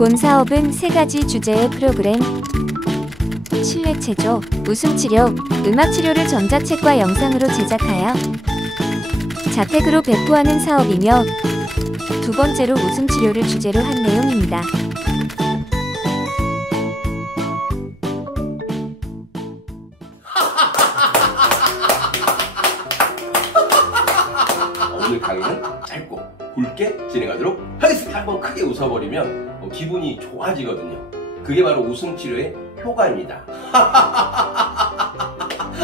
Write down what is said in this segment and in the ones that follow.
본 사업은 3가지 주제의 프로그램, 실내체조, 웃음치료, 음악치료를 전자책과 영상으로 제작하여 자택으로 배포하는 사업이며, 두 번째로 웃음치료를 주제로 한 내용입니다. 오늘 강의는 짧고 굵게 진행하도록 하겠습니다. 한번 크게 웃어버리면 기분이 좋아지거든요. 그게 바로 웃음치료의 효과입니다.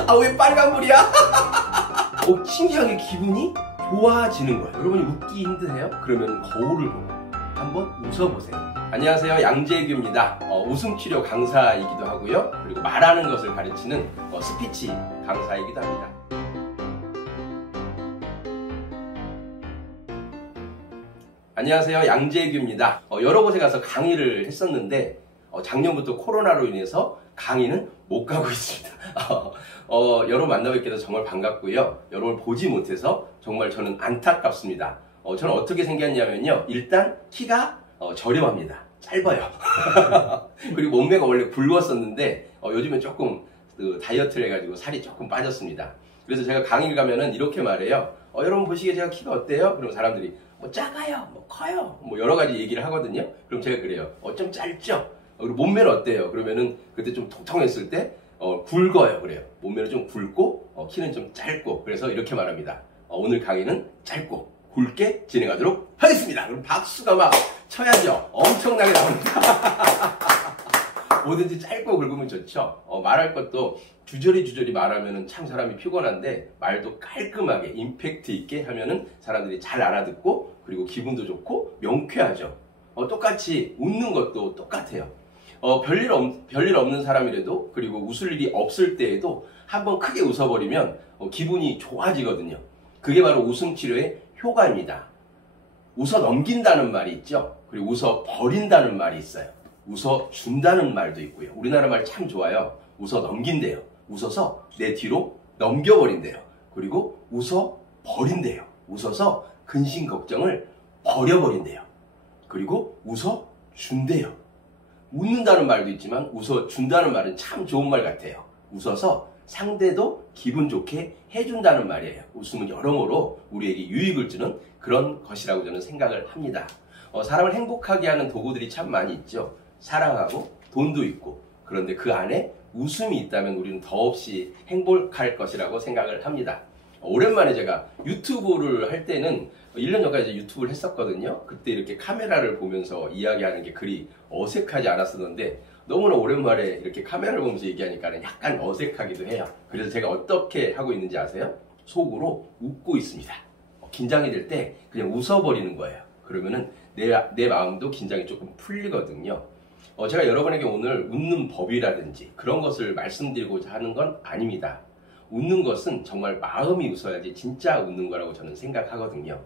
아, 왜 빨간불이야? 신기하게 기분이 좋아지는 거예요. 여러분이 웃기 힘드세요? 그러면 거울을 보고 한번 웃어보세요. 안녕하세요, 양재규입니다. 웃음치료 강사이기도 하고요, 그리고 말하는 것을 가르치는 스피치 강사이기도 합니다. 안녕하세요, 양재규입니다. 여러 곳에 가서 강의를 했었는데 작년부터 코로나로 인해서 강의는 못 가고 있습니다. 여러분 만나뵙게 돼서 정말 반갑고요. 여러분을 보지 못해서 정말 저는 안타깝습니다. 저는 어떻게 생겼냐면요, 일단 키가 저렴합니다. 짧아요. 그리고 몸매가 원래 굵었었는데 요즘에 조금 다이어트를 해가지고 살이 조금 빠졌습니다. 그래서 제가 강의를 가면은 이렇게 말해요. 여러분 보시기에 제가 키가 어때요? 그럼 사람들이 뭐 작아요, 뭐 커요, 뭐 여러 가지 얘기를 하거든요. 그럼 제가 그래요. 좀 짧죠? 그리고 몸매는 어때요? 그러면은 그때 좀 통통했을 때 굵어요. 그래요. 몸매는 좀 굵고 키는 좀 짧고. 그래서 이렇게 말합니다. 오늘 강의는 짧고 굵게 진행하도록 하겠습니다. 그럼 박수가 막 쳐야죠. 엄청나게 나옵니다. 뭐든지 짧고 굵으면 좋죠. 말할 것도 주저리 말하면은 참 사람이 피곤한데, 말도 깔끔하게 임팩트 있게 하면은 사람들이 잘 알아듣고, 그리고 기분도 좋고 명쾌하죠. 똑같이 웃는 것도 똑같아요. 별일 없는 사람이라도, 그리고 웃을 일이 없을 때에도 한번 크게 웃어버리면 기분이 좋아지거든요. 그게 바로 웃음치료의 효과입니다. 웃어 넘긴다는 말이 있죠. 그리고 웃어 버린다는 말이 있어요. 웃어 준다는 말도 있고요. 우리나라 말 참 좋아요. 웃어 넘긴대요. 웃어서 내 뒤로 넘겨버린대요. 그리고 웃어 버린대요. 웃어서 근심 걱정을 버려버린대요. 그리고 웃어 준대요. 웃는다는 말도 있지만 웃어 준다는 말은 참 좋은 말 같아요. 웃어서 상대도 기분 좋게 해준다는 말이에요. 웃음은 여러모로 우리에게 유익을 주는 그런 것이라고 저는 생각을 합니다. 사람을 행복하게 하는 도구들이 참 많이 있죠. 사랑하고 돈도 있고. 그런데 그 안에 웃음이 있다면 우리는 더없이 행복할 것이라고 생각을 합니다. 오랜만에 제가 유튜브를 할 때는 1년 전까지 유튜브를 했었거든요. 그때 이렇게 카메라를 보면서 이야기하는 게 그리 어색하지 않았었는데, 너무나 오랜만에 이렇게 카메라를 보면서 얘기하니까 약간 어색하기도 해요. 그래서 제가 어떻게 하고 있는지 아세요? 속으로 웃고 있습니다. 긴장이 될 때 그냥 웃어버리는 거예요. 그러면은 내 마음도 긴장이 조금 풀리거든요. 제가 여러분에게 오늘 웃는 법이라든지 그런 것을 말씀드리고자 하는 건 아닙니다. 웃는 것은 정말 마음이 웃어야지 진짜 웃는 거라고 저는 생각하거든요.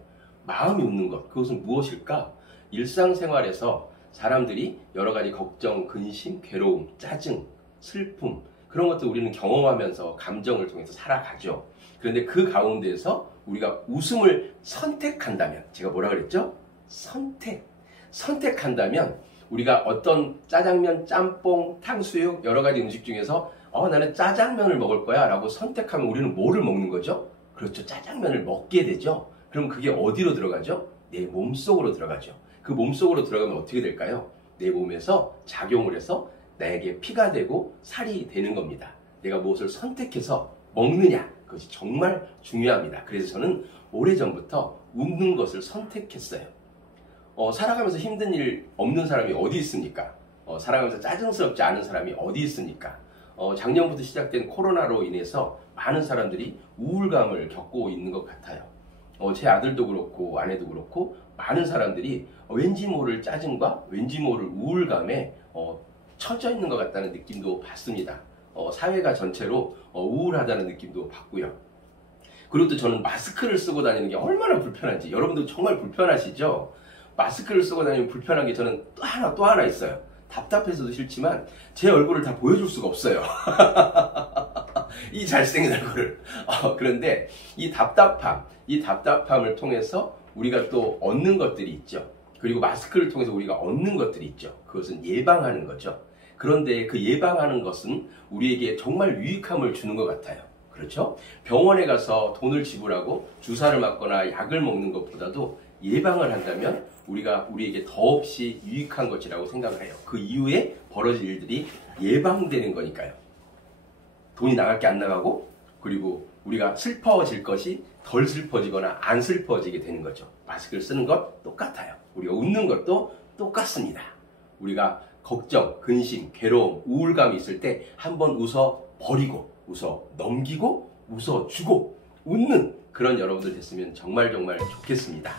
마음이 웃는 것, 그것은 무엇일까? 일상생활에서 사람들이 여러 가지 걱정, 근심, 괴로움, 짜증, 슬픔, 그런 것들 우리는 경험하면서 감정을 통해서 살아가죠. 그런데 그 가운데에서 우리가 웃음을 선택한다면, 제가 뭐라 그랬죠? 선택한다면 우리가 어떤 짜장면, 짬뽕, 탕수육 여러 가지 음식 중에서 나는 짜장면을 먹을 거야 라고 선택하면 우리는 뭐를 먹는 거죠? 그렇죠. 짜장면을 먹게 되죠. 그럼 그게 어디로 들어가죠? 내 몸속으로 들어가죠. 그 몸속으로 들어가면 어떻게 될까요? 내 몸에서 작용을 해서 나에게 피가 되고 살이 되는 겁니다. 내가 무엇을 선택해서 먹느냐, 그것이 정말 중요합니다. 그래서 저는 오래전부터 웃는 것을 선택했어요. 살아가면서 힘든 일 없는 사람이 어디 있습니까? 살아가면서 짜증스럽지 않은 사람이 어디 있습니까? 작년부터 시작된 코로나로 인해서 많은 사람들이 우울감을 겪고 있는 것 같아요. 제 아들도 그렇고 아내도 그렇고 많은 사람들이 왠지 모를 짜증과 왠지 모를 우울감에 처져 있는 것 같다는 느낌도 받습니다. 사회가 전체로 우울하다는 느낌도 받고요. 그리고 또 저는 마스크를 쓰고 다니는 게 얼마나 불편한지, 여러분도 정말 불편하시죠? 마스크를 쓰고 다니면 불편한 게 저는 또 하나 있어요. 답답해서도 싫지만 제 얼굴을 다 보여줄 수가 없어요. 이 잘생긴 얼굴을. 그런데 이 답답함을 통해서 우리가 또 얻는 것들이 있죠. 그리고 마스크를 통해서 우리가 얻는 것들이 있죠. 그것은 예방하는 거죠. 그런데 그 예방하는 것은 우리에게 정말 유익함을 주는 것 같아요. 그렇죠? 병원에 가서 돈을 지불하고 주사를 맞거나 약을 먹는 것보다도 예방을 한다면 우리에게 더없이 유익한 것이라고 생각을 해요. 그 이후에 벌어질 일들이 예방되는 거니까요. 돈이 나갈 게 안 나가고, 그리고 우리가 슬퍼질 것이 덜 슬퍼지거나 안 슬퍼지게 되는 거죠. 마스크를 쓰는 것 똑같아요. 우리가 웃는 것도 똑같습니다. 우리가 걱정, 근심, 괴로움, 우울감이 있을 때 한번 웃어 버리고, 웃어 넘기고, 웃어 주고, 웃는 그런 여러분들 됐으면 정말 좋겠습니다.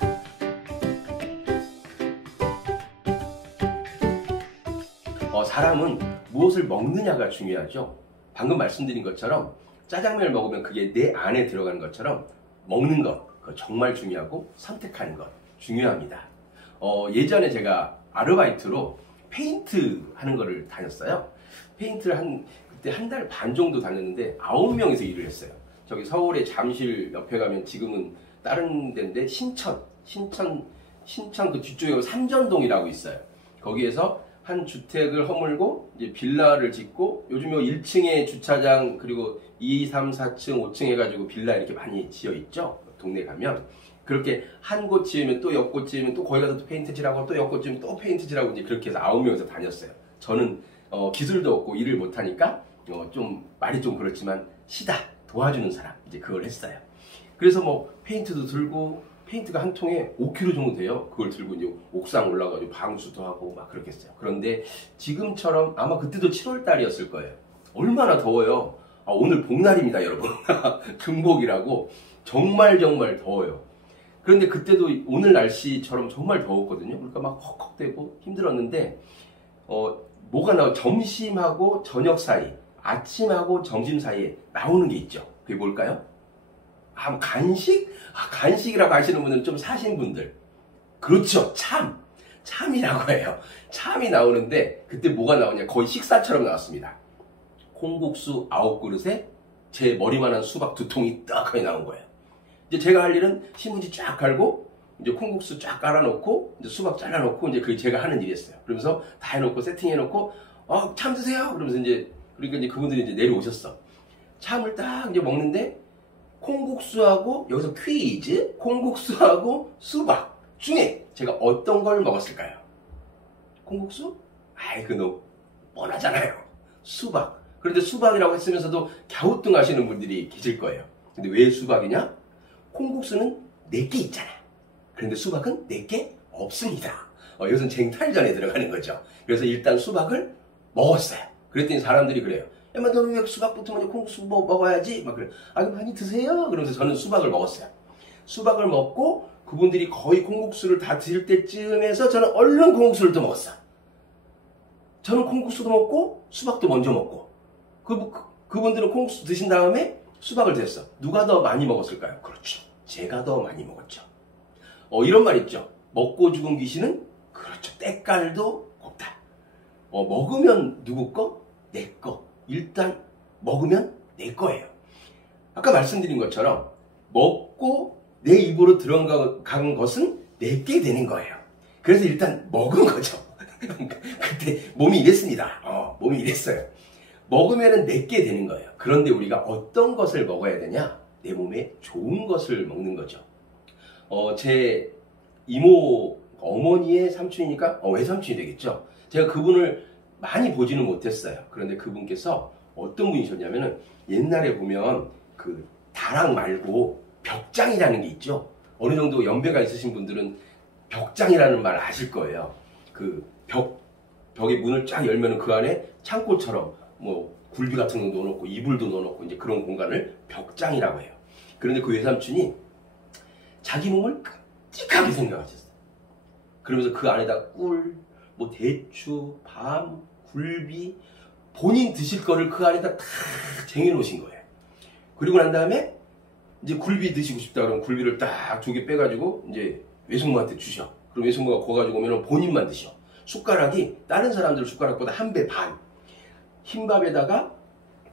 사람은 무엇을 먹느냐가 중요하죠. 방금 말씀드린 것처럼 짜장면을 먹으면 그게 내 안에 들어가는 것처럼 먹는 것, 그거 정말 중요하고 선택하는 것 중요합니다. 예전에 제가 아르바이트로 페인트 하는 거를 다녔어요. 페인트를 그때 한 달 반 정도 다녔는데 9명이서 일을 했어요. 저기 서울의 잠실 옆에 가면 지금은 다른 데인데 신천 그 뒤쪽에 삼전동이라고 있어요. 거기에서 한 주택을 허물고 이제 빌라를 짓고, 요즘에 1층에 주차장, 그리고 2, 3, 4층, 5층 해가지고 빌라 이렇게 많이 지어 있죠. 동네 가면 그렇게 한 곳 지으면 또 옆 곳 지으면 또 거기 가서 또 페인트 칠하고, 또 옆 곳 지으면 또 페인트 칠하고, 이제 그렇게 해서 9명에서 다녔어요. 저는 기술도 없고 일을 못하니까 좀 말이 좀 그렇지만 도와주는 사람, 이제 그걸 했어요. 그래서 뭐 페인트도 들고, 페인트가 한 통에 5kg 정도 돼요. 그걸 들고 이제 옥상 올라가지고 방수도 하고 막 그렇게 했어요. 그런데 지금처럼, 아마 그때도 7월 달이었을 거예요. 얼마나 더워요. 오늘 복날입니다, 여러분. 중복이라고. 정말 더워요. 그런데 그때도 오늘 날씨처럼 정말 더웠거든요. 그러니까 막 헉헉대고 힘들었는데, 뭐가 점심하고 저녁 사이, 아침하고 점심 사이에 나오는 게 있죠. 그게 뭘까요? 간식? 간식이라고 하시는 분들은 좀 사신 분들. 그렇죠. 참이라고 해요. 참이 나오는데, 그때 뭐가 나오냐. 거의 식사처럼 나왔습니다. 콩국수 9그릇에 제 머리만한 수박 2통이 떡하니 나온 거예요. 이제 제가 할 일은 신문지 쫙 갈고, 이제 콩국수 쫙 깔아놓고, 이제 수박 잘라놓고, 이제 그게 제가 하는 일이었어요. 그러면서 다 해놓고, 세팅해놓고, 참 드세요! 그러면서 그러니까 이제 그분들이 이제 내려오셨어. 참을 딱 이제 먹는데, 콩국수하고, 여기서 퀴즈, 콩국수하고 수박 중에 제가 어떤 걸 먹었을까요? 콩국수? 그거 뻔하잖아요. 수박. 그런데 수박이라고 했으면서도 갸우뚱 하시는 분들이 계실 거예요. 근데 왜 수박이냐? 콩국수는 4개 있잖아. 그런데 수박은 4개 없습니다. 이것은 쟁탈전에 들어가는 거죠. 그래서 일단 수박을 먹었어요. 그랬더니 사람들이 그래요. 너는 왜 수박부터 먼저 콩국수 먹어야지? 막 그래. 많이 드세요? 그러면서 저는 수박을 먹었어요. 수박을 먹고 그분들이 거의 콩국수를 다 드실 때쯤에서 저는 얼른 콩국수를 또 먹었어. 저는 콩국수도 먹고 수박도 먼저 먹고, 그분들은 콩국수 드신 다음에 수박을 드셨어. 누가 더 많이 먹었을까요? 그렇죠. 제가 더 많이 먹었죠. 이런 말 있죠. 먹고 죽은 귀신은, 그렇죠, 때깔도 곱다. 먹으면 누구 거? 내 거. 일단 먹으면 내 거예요. 아까 말씀드린 것처럼 먹고 내 입으로 들어간 것은 내게 되는 거예요. 그래서 일단 먹은 거죠. 그때 몸이 이랬습니다. 몸이 이랬어요. 먹으면 내게 되는 거예요. 그런데 우리가 어떤 것을 먹어야 되냐? 내 몸에 좋은 것을 먹는 거죠. 제 이모 어머니의 삼촌이니까 외삼촌이 되겠죠. 제가 그분을 많이 보지는 못했어요. 그런데 그분께서 어떤 분이셨냐면은, 옛날에 보면 그 다락 말고 벽장이라는 게 있죠. 어느 정도 연배가 있으신 분들은 벽장이라는 말 아실 거예요. 그 벽의 문을 쫙 열면은 그 안에 창고처럼 뭐 굴비 같은 거 넣어놓고 이불도 넣어놓고 이제 그런 공간을 벽장이라고 해요. 그런데 그 외삼촌이 자기 몸을 끔찍하게 생각하셨어요. 그러면서 그 안에다 꿀, 뭐 대추, 밤, 굴비, 본인 드실 거를 그 안에다 다 쟁여놓으신 거예요. 그리고 난 다음에 이제 굴비 드시고 싶다 그러면 굴비를 딱 2개 빼가지고 이제 외숙모한테 주셔. 그럼 외숙모가 거 가지고 오면 본인만 드셔. 숟가락이 다른 사람들 숟가락보다 1배 반. 흰밥에다가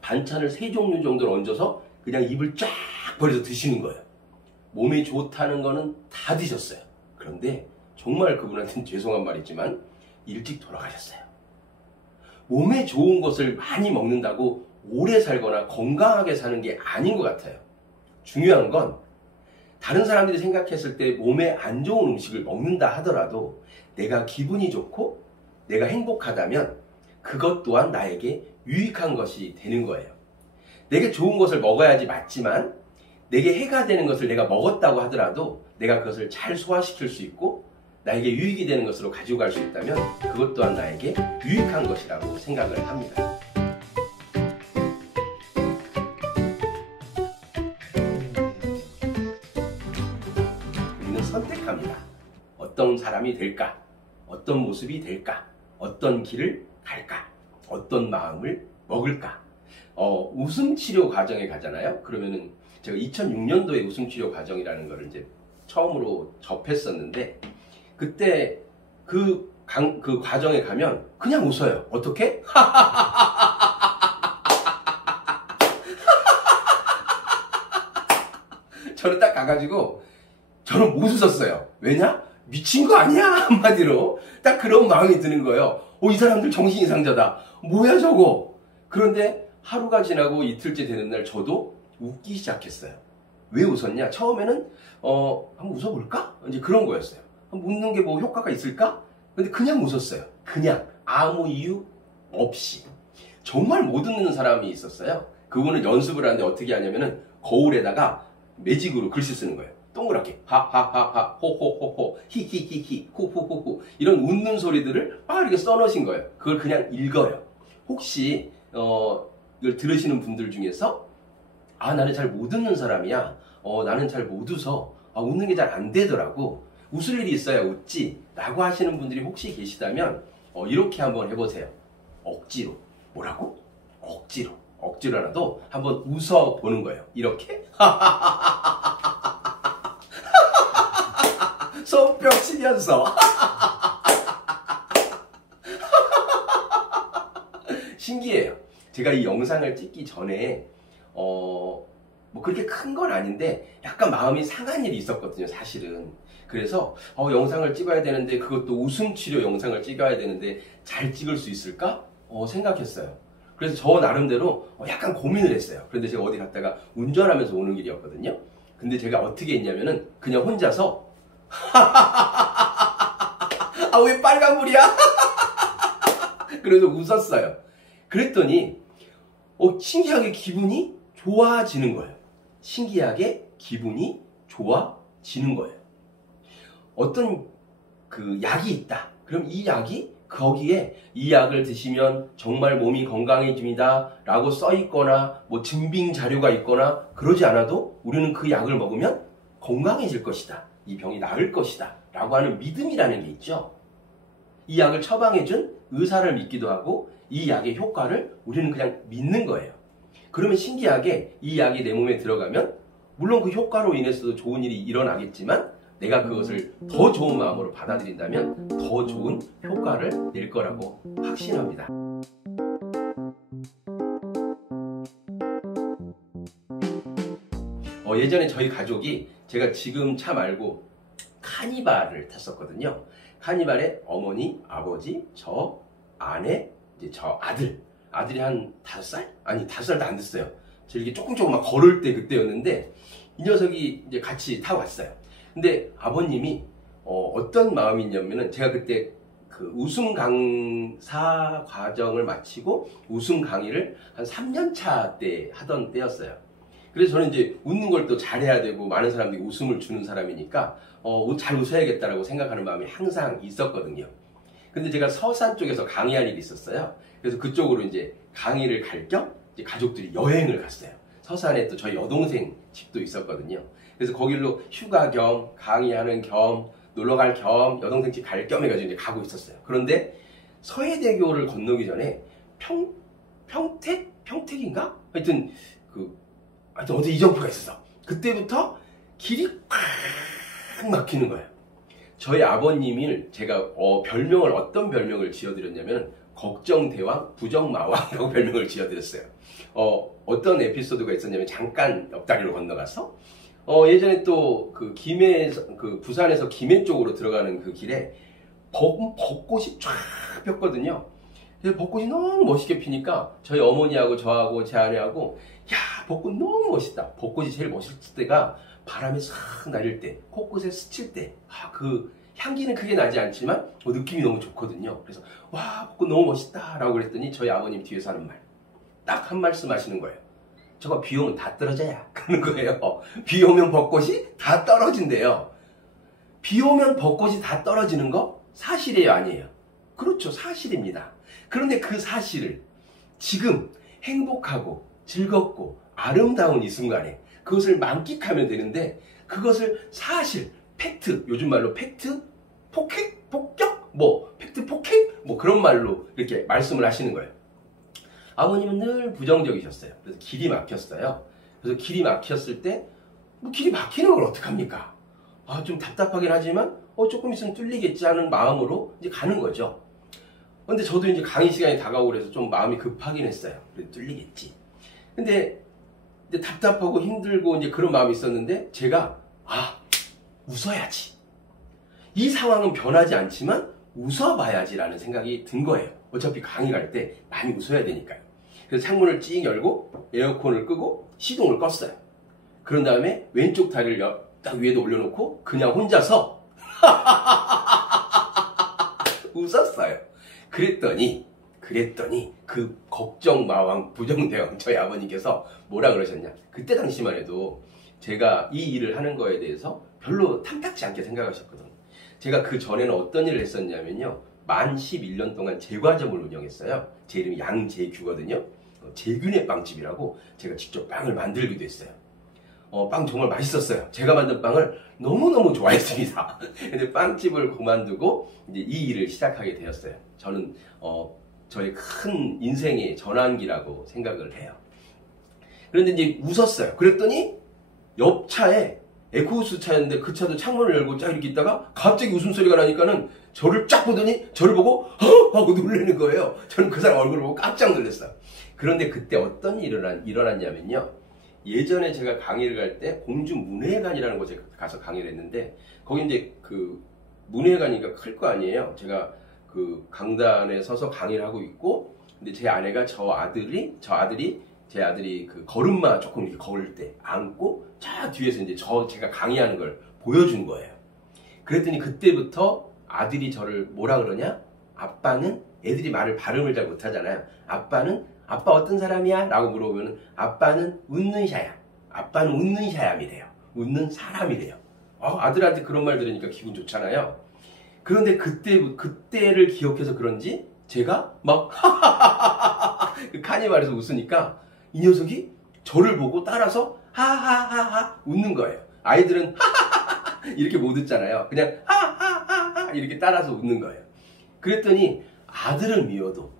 반찬을 3종류 정도를 얹어서 그냥 입을 쫙 벌려서 드시는 거예요. 몸에 좋다는 거는 다 드셨어요. 그런데 정말 그분한테는 죄송한 말이지만 일찍 돌아가셨어요. 몸에 좋은 것을 많이 먹는다고 오래 살거나 건강하게 사는 게 아닌 것 같아요. 중요한 건 다른 사람들이 생각했을 때 몸에 안 좋은 음식을 먹는다 하더라도 내가 기분이 좋고 내가 행복하다면 그것 또한 나에게 유익한 것이 되는 거예요. 내게 좋은 것을 먹어야지 맞지만 내게 해가 되는 것을 내가 먹었다고 하더라도 내가 그것을 잘 소화시킬 수 있고 나에게 유익이 되는 것으로 가지고 갈 수 있다면 그것 또한 나에게 유익한 것이라고 생각을 합니다. 우리는 선택합니다. 어떤 사람이 될까? 어떤 모습이 될까? 어떤 길을 갈까? 어떤 마음을 먹을까? 웃음치료 과정에 가잖아요. 그러면은 제가 2006년도에 웃음치료 과정이라는 거를 이제 처음으로 접했었는데 그때 그 과정에 가면 그냥 웃어요. 어떻게? 저는 딱 가가지고 저는 못 웃었어요. 왜냐? 미친 거 아니야? 한마디로 딱 그런 마음이 드는 거예요. 이 사람들 정신 이상자다. 뭐야 저거? 그런데 하루가 지나고 이틀째 되는 날 저도 웃기 시작했어요. 왜 웃었냐? 처음에는 한번 웃어볼까? 이제 그런 거였어요. 웃는 게 뭐 효과가 있을까? 근데 그냥 웃었어요. 그냥 아무 이유 없이. 정말 못 웃는 사람이 있었어요. 그분은 연습을 하는데 어떻게 하냐면은 거울에다가 매직으로 글씨 쓰는 거예요. 동그랗게 하하하하 호호호호 히히히히 후후후후 이런 웃는 소리들을 막 이렇게 써놓으신 거예요. 그걸 그냥 읽어요. 혹시 이걸 들으시는 분들 중에서 나는 잘 못 웃는 사람이야. 나는 잘 못 웃어. 웃는 게 잘 안 되더라고. 웃을 일이 있어야 웃지 라고 하시는 분들이 혹시 계시다면 이렇게 한번 해보세요. 억지로. 뭐라고? 억지로라도 한번 웃어보는 거예요. 이렇게 손뼉 치면서 신기해요. 제가 이 영상을 찍기 전에 뭐 그렇게 큰 건 아닌데 약간 마음이 상한 일이 있었거든요, 사실은. 그래서 영상을 찍어야 되는데 그것도 웃음치료 영상을 찍어야 되는데 잘 찍을 수 있을까? 생각했어요. 그래서 저 나름대로 약간 고민을 했어요. 그런데 제가 어디 갔다가 운전하면서 오는 길이었거든요. 근데 제가 어떻게 했냐면은 그냥 혼자서 왜 빨간불이야? 그래서 웃었어요. 그랬더니 신기하게 기분이 좋아지는 거예요. 신기하게 기분이 좋아지는 거예요. 어떤 그 약이 있다. 그럼 이 약이 거기에 이 약을 드시면 정말 몸이 건강해집니다 라고 써 있거나 뭐 증빙 자료가 있거나 그러지 않아도 우리는 그 약을 먹으면 건강해질 것이다. 이 병이 나을 것이다 라고 하는 믿음이라는 게 있죠. 이 약을 처방해준 의사를 믿기도 하고 이 약의 효과를 우리는 그냥 믿는 거예요. 그러면 신기하게 이 약이 내 몸에 들어가면 물론 그 효과로 인해서도 좋은 일이 일어나겠지만 내가 그것을 더 좋은 마음으로 받아들인다면 더 좋은 효과를 낼 거라고 확신합니다. 예전에 저희 가족이 제가 지금 차 말고 카니발을 탔었거든요. 카니발에 어머니, 아버지, 저, 아내, 이제 저 아들이 한 5살? 아니 5살도 안 됐어요. 저 이렇게 조금 막 걸을 때 그때였는데 이 녀석이 이제 같이 타고 왔어요. 근데 아버님이 어떤 마음이냐면은 제가 그때 그 웃음 강사 과정을 마치고 웃음 강의를 한 3년차 때 하던 때였어요. 그래서 저는 이제 웃는 걸 또 잘해야 되고 많은 사람들이 웃음을 주는 사람이니까 잘 웃어야겠다라고 생각하는 마음이 항상 있었거든요. 근데 제가 서산 쪽에서 강의할 일이 있었어요. 그래서 그쪽으로 이제 강의를 갈 겸 이제 가족들이 여행을 갔어요. 서산에 또 저희 여동생 집도 있었거든요. 그래서 거길로 휴가 겸 강의하는 겸 놀러갈 겸 여동생 집 갈 겸 해가지고 이제 가고 있었어요. 그런데 서해대교를 건너기 전에 평택인가? 하여튼 어디 이정표가 있었어. 그때부터 길이 꽉 막히는 거예요. 저희 아버님을 제가 어떤 별명을 지어드렸냐면 걱정대왕 부정마왕이라고 별명을 지어드렸어요. 어떤 에피소드가 있었냐면 잠깐 옆다리로 건너가서 예전에 또 그 김해에서, 그 부산에서 김해 쪽으로 들어가는 그 길에 벚꽃이 쫙 폈거든요. 그래서 벚꽃이 너무 멋있게 피니까 저희 어머니하고 저하고 제 아내하고 야, 벚꽃 너무 멋있다. 벚꽃이 제일 멋있을 때가 바람이 싹 날릴 때, 코끝에 스칠 때, 그 향기는 크게 나지 않지만 느낌이 너무 좋거든요. 그래서 와, 벚꽃 너무 멋있다 라고 그랬더니 저희 아버님 뒤에서 하는 말, 딱 한 말씀 하시는 거예요. 저거 비 오면 다 떨어져야 그러는 거예요. 비 오면 벚꽃이 다 떨어진대요. 비 오면 벚꽃이 다 떨어지는 거 사실이에요, 아니에요? 그렇죠, 사실입니다. 그런데 그 사실을 지금 행복하고 즐겁고 아름다운 이 순간에 그것을 만끽하면 되는데, 그것을 사실, 팩트, 요즘 말로 팩트, 폭격, 팩트 폭행, 그런 말로 이렇게 말씀을 하시는 거예요. 아버님은 늘 부정적이셨어요. 그래서 길이 막혔어요. 그래서 길이 막혔을 때, 길이 막히는 걸 어떡합니까? 좀 답답하긴 하지만, 조금 있으면 뚫리겠지 하는 마음으로 이제 가는 거죠. 근데 저도 이제 강의 시간이 다가오고 그래서 좀 마음이 급하긴 했어요. 그래도 뚫리겠지. 근데 이제 답답하고 힘들고 이제 그런 마음이 있었는데, 제가, 웃어야지. 이 상황은 변하지 않지만, 웃어봐야지라는 생각이 든 거예요. 어차피 강의 갈 때 많이 웃어야 되니까요. 그래서 창문을 찡 열고 에어컨을 끄고 시동을 껐어요. 그런 다음에 왼쪽 다리를 딱 위에다 올려놓고 그냥 혼자서 웃었어요. 그랬더니 그 걱정마왕 부정대왕 저희 아버님께서 뭐라 그러셨냐. 그때 당시만 해도 제가 이 일을 하는 거에 대해서 별로 탐탁지 않게 생각하셨거든요. 제가 그 전에는 어떤 일을 했었냐면요. 만 11년 동안 제과점을 운영했어요. 제 이름이 양재규거든요. 재균의 빵집이라고 제가 직접 빵을 만들기도 했어요. 빵 정말 맛있었어요. 제가 만든 빵을 너무너무 좋아했습니다. 근데 빵집을 그만두고 이제 이 일을 시작하게 되었어요. 저는 저의 큰 인생의 전환기라고 생각을 해요. 그런데 이제 웃었어요. 그랬더니 옆차에 에코우스 차였는데 그 차도 창문을 열고 쫙 이렇게 있다가 갑자기 웃음소리가 나니까는 저를 쫙 보더니 저를 보고 하고 놀라는 거예요. 저는 그 사람 얼굴을 보고 깜짝 놀랐어요. 그런데 그때 어떤 일이 일어났냐면요. 예전에 제가 강의를 갈 때 공주문예회관이라는 곳에 가서 강의를 했는데, 거기 이제 그 문예회관이니까 클 거 아니에요. 제가 그 강단에 서서 강의를 하고 있고, 근데 제 아내가 제 아들이 그 걸음마 조금 이렇게 걸을 때 안고 쫙 뒤에서 이제 제가 강의하는 걸 보여준 거예요. 그랬더니 그때부터 아들이 저를 뭐라 그러냐? 아빠는, 애들이 말을 발음을 잘 못하잖아요. 아빠 어떤 사람이야? 라고 물어보면 아빠는 웃는 샤야. 아빠는 웃는 샤야이래요. 웃는 사람이래요. 아들한테 그런 말 들으니까 기분 좋잖아요. 그런데 그때를 기억해서 그런지 제가 막 카니발에서 웃으니까 이 녀석이 저를 보고 따라서 하하하하 웃는 거예요. 아이들은 하하하하 이렇게 못 웃잖아요. 그냥 하하하하 이렇게 따라서 웃는 거예요. 그랬더니 아들은 미워도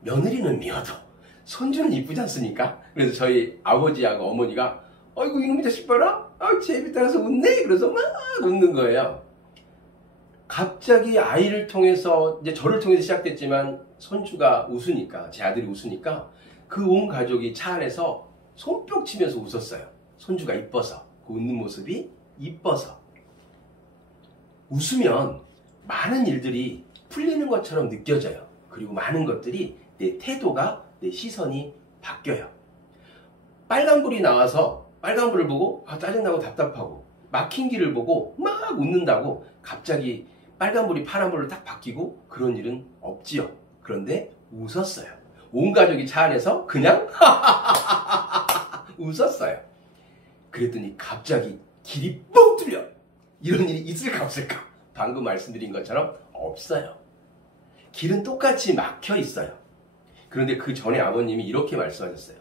며느리는 미워도 손주는 이쁘지 않습니까? 그래서 저희 아버지하고 어머니가 아이고 이놈의 자식 봐라, 제 입에 따라서 웃네. 그래서 막 웃는 거예요. 갑자기 아이를 통해서, 이제 저를 통해서 시작됐지만 손주가 웃으니까, 제 아들이 웃으니까 그 온 가족이 차 안에서 손뼉 치면서 웃었어요. 손주가 이뻐서, 그 웃는 모습이 이뻐서. 웃으면 많은 일들이 풀리는 것처럼 느껴져요. 그리고 많은 것들이 내 태도가, 내 시선이 바뀌어요. 빨간불이 나와서 빨간불을 보고 짜증나고 답답하고, 막힌 길을 보고 막 웃는다고 갑자기 빨간불이 파란불로 딱 바뀌고 그런 일은 없지요. 그런데 웃었어요. 온 가족이 차 안에서 그냥 웃었어요. 그랬더니 갑자기 길이 뻥 뚫려. 이런 일이 있을까 없을까? 방금 말씀드린 것처럼 없어요. 길은 똑같이 막혀 있어요. 그런데 그 전에 아버님이 이렇게 말씀하셨어요.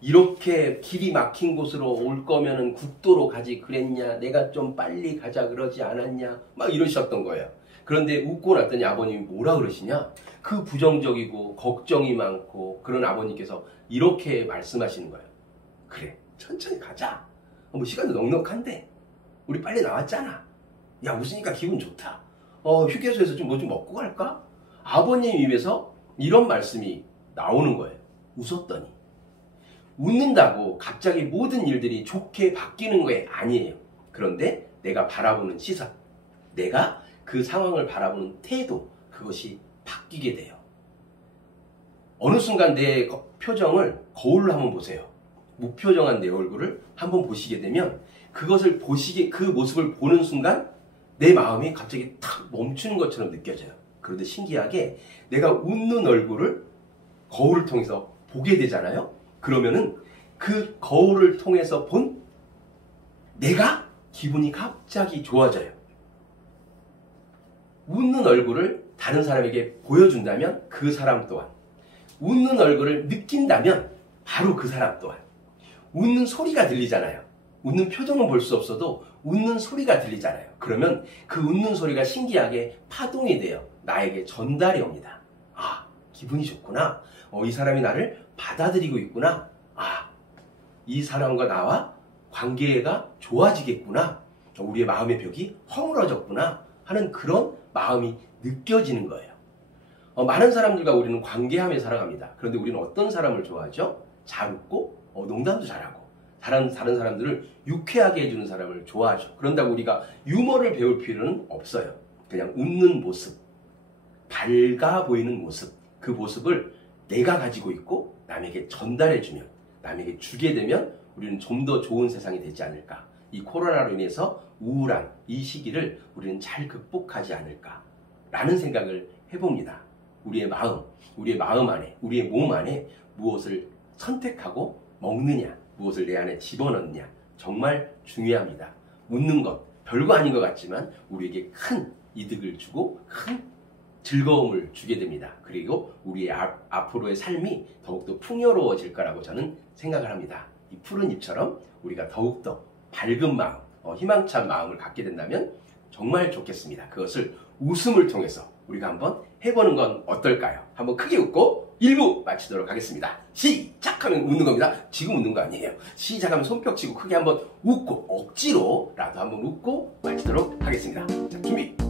이렇게 길이 막힌 곳으로 올 거면은 국도로 가지 그랬냐? 내가 좀 빨리 가자 그러지 않았냐? 막 이러셨던 거예요. 그런데 웃고 났더니 아버님이 뭐라 그러시냐? 그 부정적이고 걱정이 많고 그런 아버님께서 이렇게 말씀하시는 거예요. 그래, 천천히 가자. 시간도 넉넉한데 우리 빨리 나왔잖아. 야, 웃으니까 기분 좋다. 휴게소에서 좀 뭐 좀 먹고 갈까? 아버님 입에서 이런 말씀이 나오는 거예요. 웃었더니. 웃는다고 갑자기 모든 일들이 좋게 바뀌는 게 아니에요. 그런데 내가 바라보는 시선, 내가 그 상황을 바라보는 태도, 그것이 바뀌게 돼요. 어느 순간 내 표정을 거울로 한번 보세요. 무표정한 내 얼굴을 한번 보시게 되면 그 모습을 보는 순간 내 마음이 갑자기 탁 멈추는 것처럼 느껴져요. 그런데 신기하게 내가 웃는 얼굴을 거울을 통해서 보게 되잖아요. 그러면은 그 거울을 통해서 본 내가 기분이 갑자기 좋아져요. 웃는 얼굴을 다른 사람에게 보여준다면 그 사람 또한, 웃는 얼굴을 느낀다면 바로 그 사람 또한, 웃는 소리가 들리잖아요. 웃는 표정은 볼 수 없어도 웃는 소리가 들리잖아요. 그러면 그 웃는 소리가 신기하게 파동이 돼요. 나에게 전달이 옵니다. 아, 기분이 좋구나. 이 사람이 나를 받아들이고 있구나. 아, 이 사람과 나와 관계가 좋아지겠구나. 우리의 마음의 벽이 허물어졌구나 하는 그런 마음이 느껴지는 거예요. 많은 사람들과 우리는 관계하며 살아갑니다. 그런데 우리는 어떤 사람을 좋아하죠? 잘 웃고 농담도 잘하고 다른 사람들을 유쾌하게 해주는 사람을 좋아하죠. 그런다고 우리가 유머를 배울 필요는 없어요. 그냥 웃는 모습, 밝아 보이는 모습, 그 모습을 내가 가지고 있고 남에게 전달해주면, 남에게 주게 되면 우리는 좀 더 좋은 세상이 되지 않을까. 이 코로나로 인해서 우울한 이 시기를 우리는 잘 극복하지 않을까 라는 생각을 해봅니다. 우리의 마음 안에, 우리의 몸 안에 무엇을 선택하고 먹느냐, 무엇을 내 안에 집어넣느냐, 정말 중요합니다. 웃는 것, 별거 아닌 것 같지만 우리에게 큰 이득을 주고 큰 즐거움을 주게 됩니다. 그리고 우리의 앞으로의 삶이 더욱더 풍요로워질 거라고 저는 생각을 합니다. 이 푸른 잎처럼 우리가 더욱더 밝은 마음, 희망찬 마음을 갖게 된다면 정말 좋겠습니다. 그것을 웃음을 통해서 우리가 한번 해보는 건 어떨까요? 한번 크게 웃고 1부 마치도록 하겠습니다. 시작하면 웃는 겁니다. 지금 웃는 거 아니에요. 시작하면 손뼉 치고 크게 한번 웃고, 억지로라도 한번 웃고 마치도록 하겠습니다. 자, 준비!